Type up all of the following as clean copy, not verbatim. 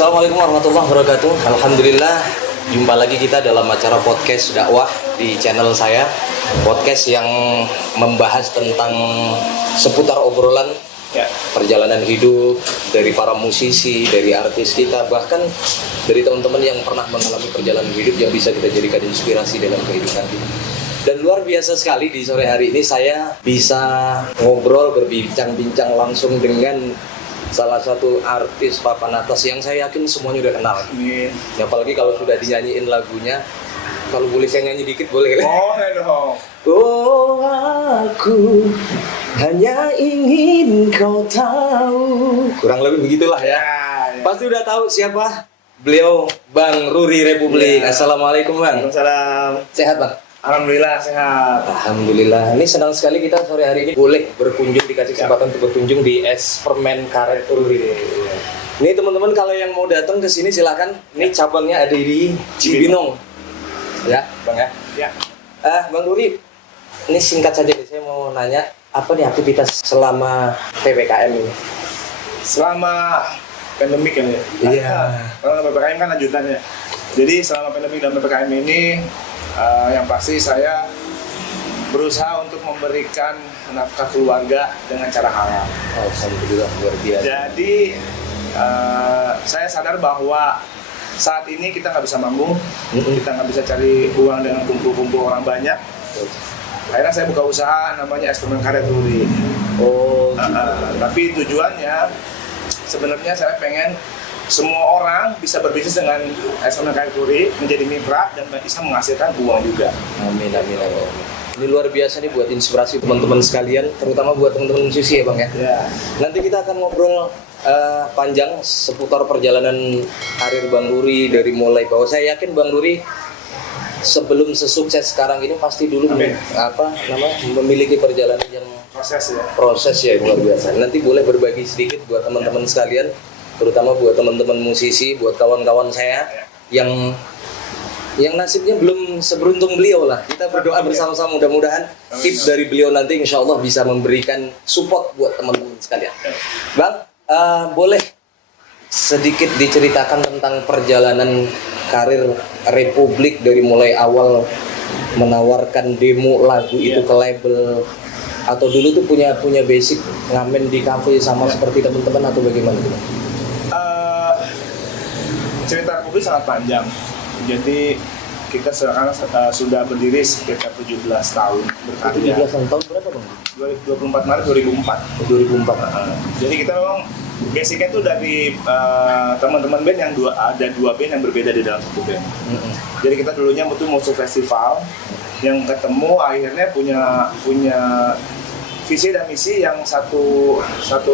Assalamualaikum warahmatullahi wabarakatuh. Alhamdulillah, jumpa lagi kita dalam acara podcast dakwah di channel saya. Podcast yang membahas tentang seputar obrolan perjalanan hidup dari para musisi, dari artis kita, bahkan dari teman-teman yang pernah mengalami perjalanan hidup yang bisa kita jadikan inspirasi dalam kehidupan kita. Dan luar biasa sekali di sore hari ini saya bisa ngobrol, berbincang-bincang langsung dengan salah satu artis papan atas yang saya yakin semuanya udah kenal. Ya, apalagi kalau sudah dinyanyiin lagunya. Kalau boleh saya nyanyi dikit boleh? Oh, dong. Oh, aku hanya ingin kau tahu. Kurang lebih begitulah ya. Pasti udah tahu siapa beliau, Bang Ruri Republik. Assalamualaikum Bang. Waalaikumsalam. Sehat Bang? Alhamdulillah sehat. Alhamdulillah. Ini senang sekali kita sore hari ini boleh berkunjung, dikasih kesempatan untuk berkunjung di Es Permen Karet Ruri. Ini teman-teman kalau yang mau datang ke sini silakan. Ini cabangnya ada di Cibinong. Ya, Bang ya. Ya. Bang Ruri, ini singkat saja nih, saya mau nanya apa nih aktivitas selama PPKM ini? Selama pandemik ya. Iya. Kalau PPKM kan lanjutannya. Jadi selama pandemik dan PPKM ini yang pasti saya berusaha untuk memberikan nafkah keluarga dengan cara halal. Alhamdulillah, luar biasa. Jadi saya sadar bahwa saat ini kita nggak bisa manggung, kita nggak bisa cari uang dengan kumpul-kumpul orang banyak. Akhirnya saya buka usaha namanya Es Permen Karet Ruri. Oh, tapi tujuannya sebenarnya saya pengen semua orang bisa berbisnis dengan Es Permen Karet Ruri, menjadi mitra dan bisa menghasilkan uang juga. amin, amin, amin. Ini luar biasa nih buat inspirasi teman-teman sekalian, terutama buat teman-teman musisi ya Bang ya. Ya. Nanti kita akan ngobrol panjang seputar perjalanan karir Bang Ruri dari mulai bahwa saya yakin Bang Ruri sebelum sesukses sekarang ini pasti dulu memiliki perjalanan yang proses ya luar biasa. Nanti boleh berbagi sedikit buat teman-teman sekalian, terutama buat teman-teman musisi, buat kawan-kawan saya yang nasibnya belum seberuntung beliau lah. Kita berdoa bersama-sama, mudah-mudahan tips dari beliau nanti insya Allah bisa memberikan support buat teman-teman sekalian. Bang, boleh sedikit diceritakan tentang perjalanan karir Republik dari mulai awal menawarkan demo lagu itu ke label, atau dulu tuh punya basic ngamen di kafe sama seperti teman-teman atau bagaimana? Cerita Republik sangat panjang. Jadi kita sekarang sudah berdiri sekitar 17 tahun berkarya. 17 tahun berapa Bang? 24 Maret 2004. 2004. Jadi kita memang basicnya itu dari teman-teman band yang ada dua band yang berbeda di dalam satu band. Jadi kita dulunya itu musuh festival yang ketemu akhirnya punya visi dan misi yang satu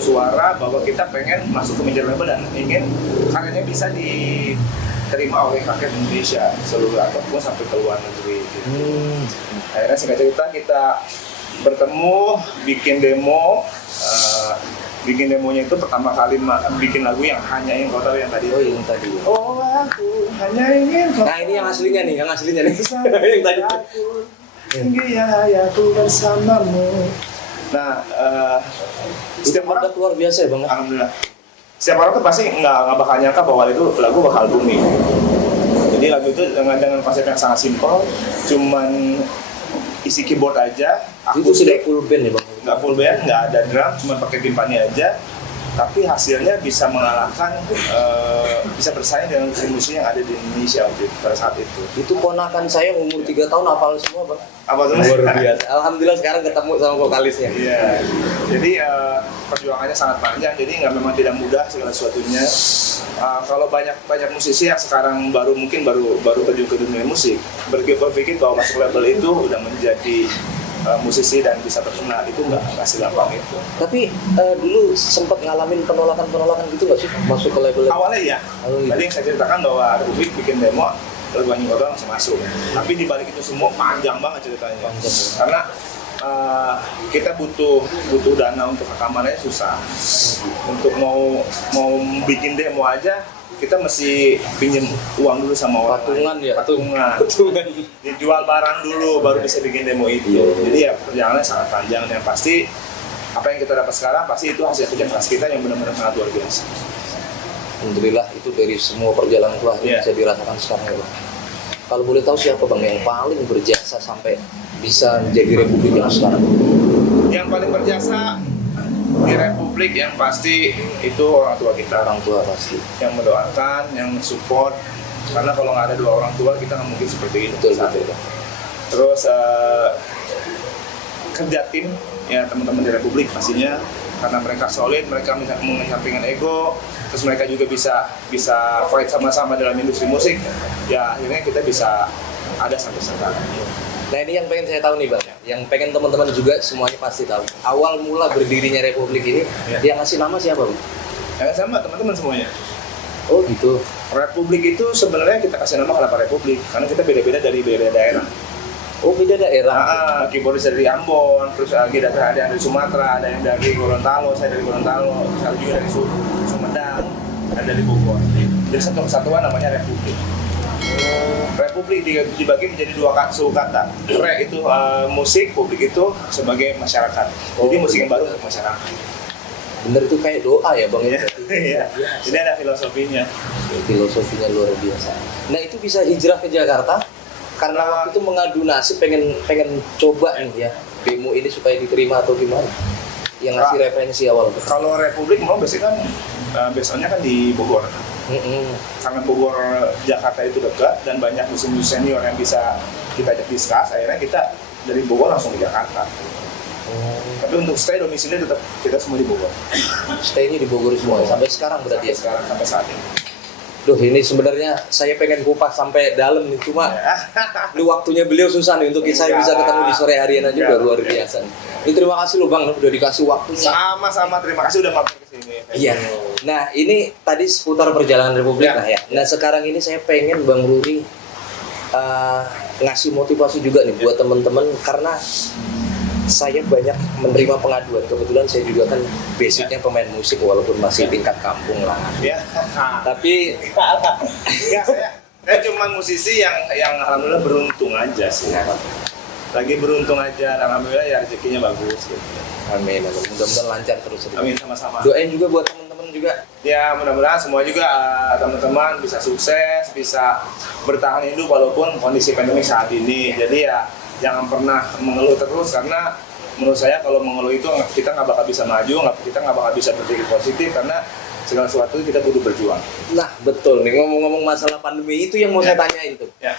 suara bahwa kita pengen masuk ke major label dan ingin karyanya bisa diterima oleh rakyat Indonesia seluruh ataupun sampai ke luar negeri. Akhirnya singkat cerita kita bertemu, bikin demo. Bikin demonya itu pertama kali bikin lagu yang hanya ingin kau tahu yang tadi. Oh yang tadi. Oh aku hanya ingin kau. Nah ini yang aslinya nih. yang tadi. Tinggi ya aku bersamamu. Nah, setiap orang luar biasa ya Bang. Alhamdulillah. Setiap orang tuh pasti nggak bakal nyangka bahwa itu lagu bakal booming. Jadi lagu itu dengan konsep yang sangat simpel, cuman isi keyboard aja. Itu sudah full band ya Bang? Nggak full band, nggak ada drum, cuma pakai timpani aja. Tapi hasilnya bisa mengalahkan, bisa bersaing dengan musisi yang ada di Indonesia pada saat itu. Itu ponakan saya umur 3 tahun hafal semua Bang. Apa tuh? Luar biasa. Alhamdulillah sekarang ketemu sama vokalisnya. Iya. Jadi perjuangannya sangat panjang. Jadi memang tidak mudah segala sesuatunya. Kalau banyak musisi yang sekarang baru terjun ke dunia musik, berpikir bahwa masuk label itu udah menjadi musisi dan bisa terkenal, itu nggak segampang itu. Tapi dulu sempat ngalamin penolakan gitu nggak sih masuk ke label? Awalnya ya. Tadi yang saya ceritakan bahwa Republik bikin demo lagu Anjing Kota langsung masuk. Tapi di balik itu semua panjang banget ceritanya. Karena kita butuh dana untuk rekamannya susah. Untuk mau bikin demo aja kita mesti pinjam uang dulu sama orang. Patungan. Dijual barang dulu baru bisa bikin demo itu. Jadi ya perjalanannya sangat panjang. Yang pasti apa yang kita dapat sekarang pasti itu hasil kerja keras kita yang benar-benar sangat luar biasa. Alhamdulillah itu dari semua perjalanan tua yang Iya. bisa dirasakan sekarang ya Bang. Kalau boleh tahu siapa Bang yang paling berjasa sampai bisa menjadi Republik yang sekarang? Yang paling berjasa di Republik yang pasti itu orang tua kita, Orang tua pasti. yang mendoakan, yang support. Karena kalau nggak ada dua orang tua kita nggak mungkin seperti ini. Betul, betul, Bang. Terus kerja tim ya teman-teman di Republik pastinya, karena mereka solid, mereka menyampingkan ego, terus mereka juga bisa fight sama-sama dalam industri musik. Ya akhirnya kita bisa ada sampai sekarang. Nah ini yang pengen saya tahu nih Bang, yang pengen teman-teman juga semuanya pasti tahu. Awal mula berdirinya Republik ini, yang ngasih nama siapa Bang? Yang sama teman-teman semuanya. Oh gitu. Republik itu sebenarnya kita kasih nama kenapa Republik? Karena kita beda-beda dari beda daerah. Oh beda daerah. Keyboardis dari Ambon, terus kita ada yang dari Sumatera, ada yang dari Gorontalo, saya dari Gorontalo, terus ada juga dari Sumedang, ada dari Bogor. Jadi satu kesatuan namanya Republik. Republik dibagi menjadi dua suku kata. Re itu musik, publik itu sebagai masyarakat. Jadi musik yang baru untuk masyarakat. Bener itu kayak doa ya Bang ya. Iya. Jadi ada filosofinya. Filosofinya luar biasa. Nah itu bisa hijrah ke Jakarta karena waktu itu mengadu nasib pengen coba nih ya demo ini supaya diterima atau gimana? Yang ngasih referensi awal. Kalau Republik mau biasanya kan biasanya kan di Bogor. Karena Bogor Jakarta itu dekat dan banyak musisi senior yang bisa kita ajak diskus, akhirnya kita dari Bogor langsung ke Jakarta. Tapi untuk stay domisili tetap kita semua di Bogor. Stay-nya di Bogor semua sampai sekarang berarti ya. Sekarang sampai saat ini. Duh ini sebenarnya saya pengen kupas sampai dalam nih cuma ini waktunya beliau susah nih untuk saya bisa ketemu di sore harian aja udah luar biasa. Ini terima kasih loh Bang udah dikasih waktunya. Sama-sama terima kasih udah mampir ke sini. Iya. Nah ini tadi seputar perjalanan Republik lah ya. Nah sekarang ini saya pengen Bang Ruri ngasih motivasi juga nih buat teman-teman karena saya banyak menerima pengaduan. Kebetulan saya juga kan basicnya pemain musik walaupun masih tingkat kampung lah. Ya. Tapi Ya, saya cuma musisi yang alhamdulillah beruntung aja sih. Lagi beruntung aja, alhamdulillah ya rezekinya bagus gitu. amin. Mudah-mudahan lancar terus. Amin sama-sama. Doain juga buat teman-teman juga. Ya mudah-mudahan semua juga teman-teman bisa sukses, bisa bertahan hidup walaupun kondisi pandemi saat ini. Jadi ya jangan pernah mengeluh terus karena menurut saya kalau mengeluh itu kita nggak bakal bisa maju, kita nggak bakal bisa berpikir positif karena segala sesuatu kita butuh berjuang. Nah betul nih ngomong-ngomong masalah pandemi itu yang mau saya tanyain tuh. Ya.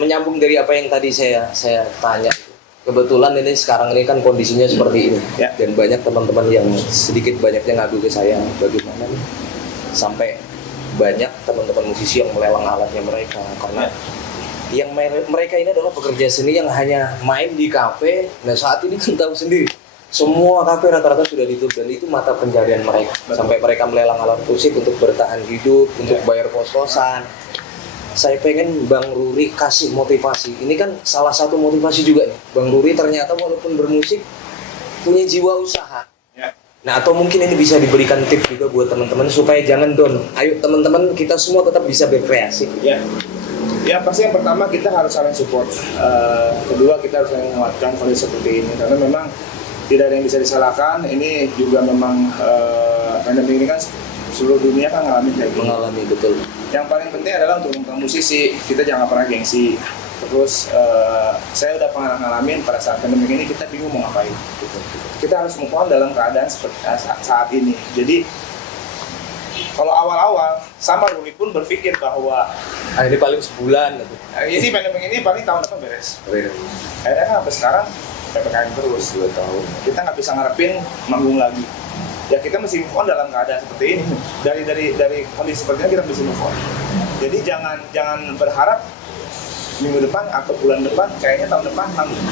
Menyambung dari apa yang tadi saya tanya. Kebetulan ini sekarang ini kan kondisinya seperti ini Ya. dan banyak teman-teman yang sedikit banyaknya ngadu ke saya bagaimana nih sampai banyak teman-teman musisi yang melelang alatnya mereka karena yang mereka ini adalah pekerja seni yang hanya main di kafe. Nah saat ini kan tahu sendiri semua kafe rata-rata sudah ditutup dan itu mata pencarian mereka. Sampai mereka melelang alat musik untuk bertahan hidup, untuk bayar kos-kosan. Saya pengen Bang Ruri kasih motivasi. Ini kan salah satu motivasi juga nih. Bang Ruri ternyata walaupun bermusik punya jiwa usaha. Ya. Nah atau mungkin ini bisa diberikan tips juga buat teman-teman supaya jangan down. Ayo teman-teman kita semua tetap bisa berkreasi. Ya. Ya pasti yang pertama kita harus saling support. Kedua kita harus saling menguatkan kondisi seperti ini karena memang tidak ada yang bisa disalahkan. Ini juga memang pandemi ini kan seluruh dunia kan ngalamin kayak gini. Mengalami betul. Yang paling penting adalah untuk musisi kita jangan pernah gengsi. Terus saya udah pernah ngalamin pada saat pandemi ini kita bingung mau ngapain. Kita harus move on dalam keadaan seperti saat ini. Jadi kalau awal-awal sama Ruli pun berpikir bahwa Ini paling sebulan. ini pandemi ini paling tahun depan beres. Akhirnya kan sampai sekarang PPKM terus 2 tahun. Kita nggak bisa ngarepin manggung lagi. Ya kita mesti move on dalam keadaan seperti ini. Dari kondisi seperti ini kita mesti move on. Jadi jangan berharap minggu depan atau bulan depan, kayaknya tahun depan manggung.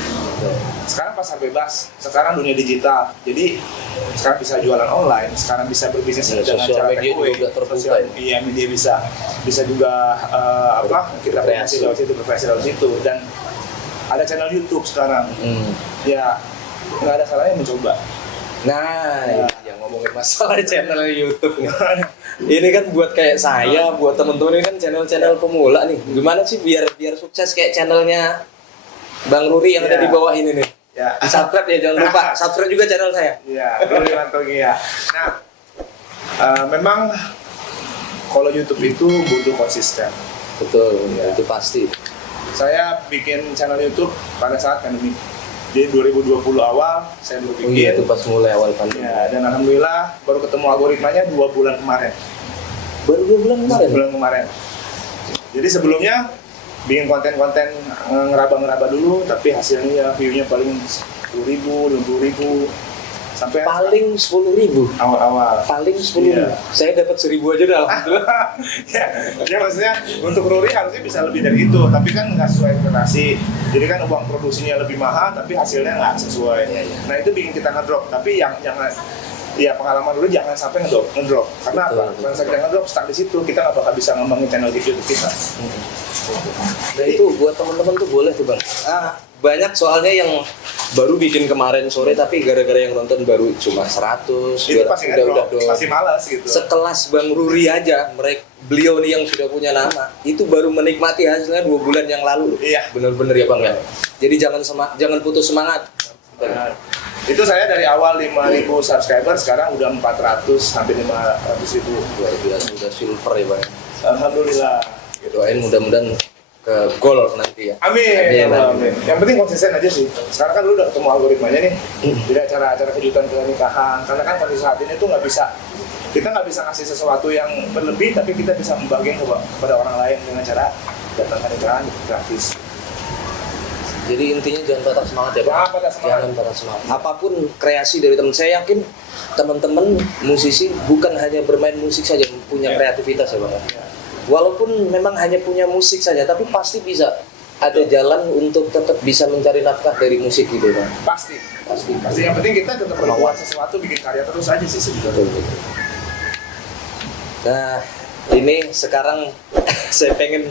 Sekarang pasar bebas, sekarang dunia digital. Jadi sekarang bisa jualan online, sekarang bisa berbisnis Ya, dengan sosial cara media takeaway. juga terbuka. Iya, media bisa juga kita Berkreasi. berkreasi lewat situ dan ada channel YouTube sekarang. Ya nggak ada salahnya mencoba. Nah, yang ngomongin masalah channel YouTube nih. Ini kan buat kayak saya, buat temen-temen ini kan channel-channel pemula nih. Gimana sih biar sukses kayak channelnya Bang Ruri yang ada di bawah ini nih. Ya. Di subscribe ya, jangan lupa subscribe juga channel saya. Iya, Ruli Mantogi ya. Nah, memang kalau YouTube itu butuh konsisten. Betul, Iya. itu pasti. Saya bikin channel YouTube pada saat pandemi. Jadi 2020 awal saya baru Oh iya, bikin. itu pas mulai awal pandemi. Ya, dan alhamdulillah baru ketemu algoritmanya 2 bulan kemarin. Baru 2 bulan kemarin. 2 bulan kemarin. Jadi sebelumnya bikin konten-konten ngeraba-ngeraba dulu, tapi hasilnya ya view-nya paling 10.000, 50.000 sampai Paling 10.000. awal-awal. Paling 10.000. Iya. Saya dapat 1.000 aja dah. Alhamdulillah. Ya maksudnya untuk Ruri harusnya bisa lebih dari itu, tapi kan nggak sesuai ekspektasi. Jadi kan uang produksinya lebih mahal, tapi hasilnya nggak sesuai. Iya, iya. Nah itu bikin kita ngedrop. Tapi yang jangan, ya pengalaman dulu jangan sampai ngedrop. Karena apa? Betul, Karena kita ngedrop stuck di situ, kita nggak bakal bisa ngembangin channel YouTube kita. Nah itu buat teman-teman tuh boleh tuh bang. Banyak soalnya yang baru bikin kemarin sore tapi gara-gara yang nonton baru cuma 100. Itu pasti ngedrop, doang. pasti malas gitu. Sekelas Bang Ruri aja, beliau nih yang sudah punya nama, itu baru menikmati hasilnya 2 bulan yang lalu. Iya. Bener-bener ya bang ya. Jadi jangan putus semangat. Nah, itu saya dari awal 5.000 subscriber, sekarang udah 400 sampai 500.000. Luar biasa, udah silver ya bang. Alhamdulillah. Doain mudah-mudahan ke gold nanti ya. Amin. Amin, amin. Yang penting konsisten aja sih. Sekarang kan lu udah ketemu algoritmanya nih. Jadi acara-acara kejutan pernikahan. Karena kan kondisi saat ini tuh kita nggak bisa ngasih sesuatu yang berlebih, tapi kita bisa membagikan kepada orang lain dengan cara datang ke nikahan gratis. Jadi intinya jangan patah semangat ya bang. Jangan patah semangat. Jangan patah semangat. Apapun kreasi dari teman, saya yakin teman-teman musisi bukan hanya bermain musik saja, punya Ya. kreativitas ya bang. Walaupun memang hanya punya musik saja, tapi pasti bisa ada jalan untuk tetap bisa mencari nafkah dari musik gitu bang. Pasti. Pasti. Yang penting kita tetap berbuat sesuatu, bikin karya terus aja sih sebetulnya. Betul, betul. Nah ini sekarang saya pengen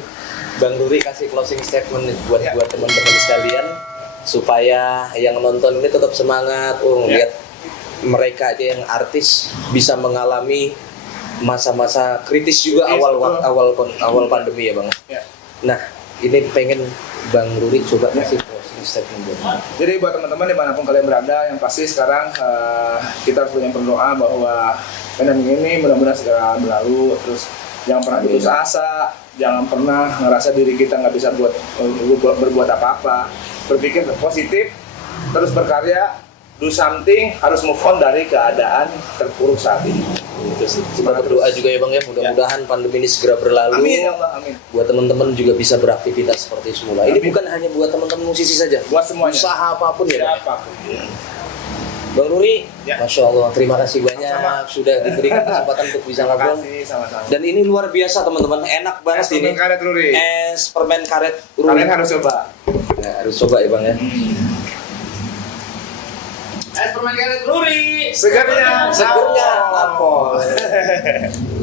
Bang Ruri kasih closing statement nih buat Ya. teman-teman sekalian supaya yang nonton ini tetap semangat. Ngeliat mereka aja yang artis bisa mengalami masa-masa kritis juga Kritis, awal pandemi ya bang. Ya. Nah ini pengen Bang Ruri coba kasih closing statement buat. Jadi buat teman-teman dimanapun kalian berada, yang pasti sekarang kita harus banyak berdoa bahwa pandemi ini mudah-mudahan segera berlalu. Terus jangan pernah putus asa, jangan pernah ngerasa diri kita nggak bisa berbuat apa-apa. Berpikir positif, terus berkarya, do something, harus move on dari keadaan terpuruk saat ini. Itu sih. Kita berdoa juga ya bang ya, mudah-mudahan pandemi ini segera berlalu. Amin ya Allah, amin. Buat teman-teman juga bisa beraktivitas seperti semula. Ini Amin. bukan hanya buat teman-teman musisi saja, Buat semuanya. usaha apapun ya Bang. Siapapun. Bang Ruri, Ya. Masya Allah, terima kasih banyak Sama-sama. sudah diberikan kesempatan untuk bisa Terima ngobrol. kasih, sama-sama. Dan ini luar biasa teman-teman, enak banget Es ini. permen karet Ruri. Es permen karet Ruri. Kalian harus coba. Nah, harus coba ya bang ya. Es permen karet Ruri. Segarnya. Segernya lapor.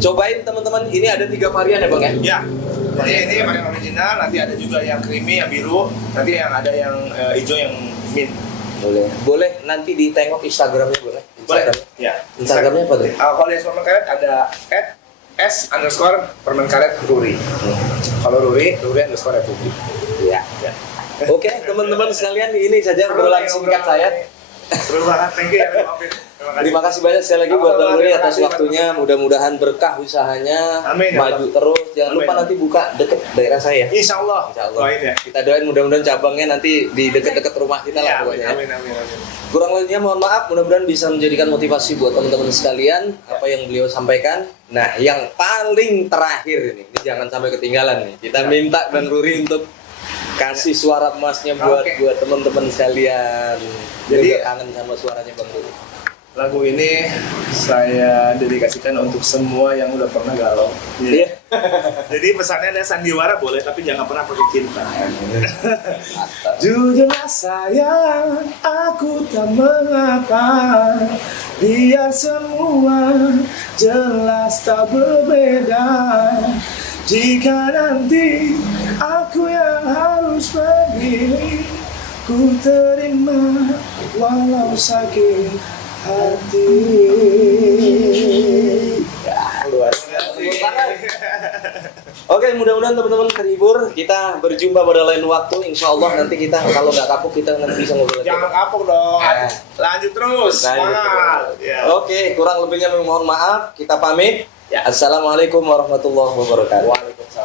Cobain teman-teman, ini ada 3 varian ya bang ya. Ya. Jadi ini varian original, nanti ada juga yang creamy, yang biru, nanti yang ada yang hijau, yang mint. Boleh nanti ditengok Instagramnya boleh. Boleh. Instagram. Ya. Instagramnya apa tuh? Kalau di es permen karet ada @s_permen karet Ruri. Kalau Ruri _ Republik. Ya. Ya. Oke, teman-teman sekalian, ini saja obrolan singkat saya. Seru banget, thank you ya, maafin. Terima kasih banyak sekali lagi buat Bang Ruri Terima atas kasih, waktunya. Mudah-mudahan berkah usahanya, Amin, ya maju Allah. terus. Jangan Amin. lupa nanti buka deket daerah saya. Insya Allah. Insya Allah. Doain ya. Kita doain mudah-mudahan cabangnya nanti di deket-deket rumah kita lah Ya, pokoknya. amin, amin, amin. Kurang lebihnya mohon maaf, mudah-mudahan bisa menjadikan motivasi buat teman-teman sekalian apa yang beliau sampaikan. Nah, yang paling terakhir ini jangan sampai ketinggalan nih. Kita minta Bang Ruri untuk kasih suara emasnya buat Oke. teman-teman sekalian. Jadi- Juga kangen sama suaranya Bang Ruri. Lagu ini saya dedikasikan untuk semua yang udah pernah galau. Iya. Jadi pesannya ada sandiwara boleh, tapi jangan pernah pakai cinta. Mantap. Jujurlah sayang, aku tak mengapa. Biar semua jelas tak berbeda. Jika nanti aku yang harus pergi, ku terima walau sakit hati. Ya, luar biasa. Oke, mudah-mudahan teman-teman terhibur. Kita berjumpa pada lain waktu. Insya Allah nanti kita kalau nggak kapok kita nanti bisa ngobrol lagi. Jangan kapok dong. Ya. Lanjut terus. Lanjut Semangat. terus. Ya. Oke, kurang lebihnya mohon maaf. Kita pamit. Assalamualaikum warahmatullahi wabarakatuh. Waalaikumsalam.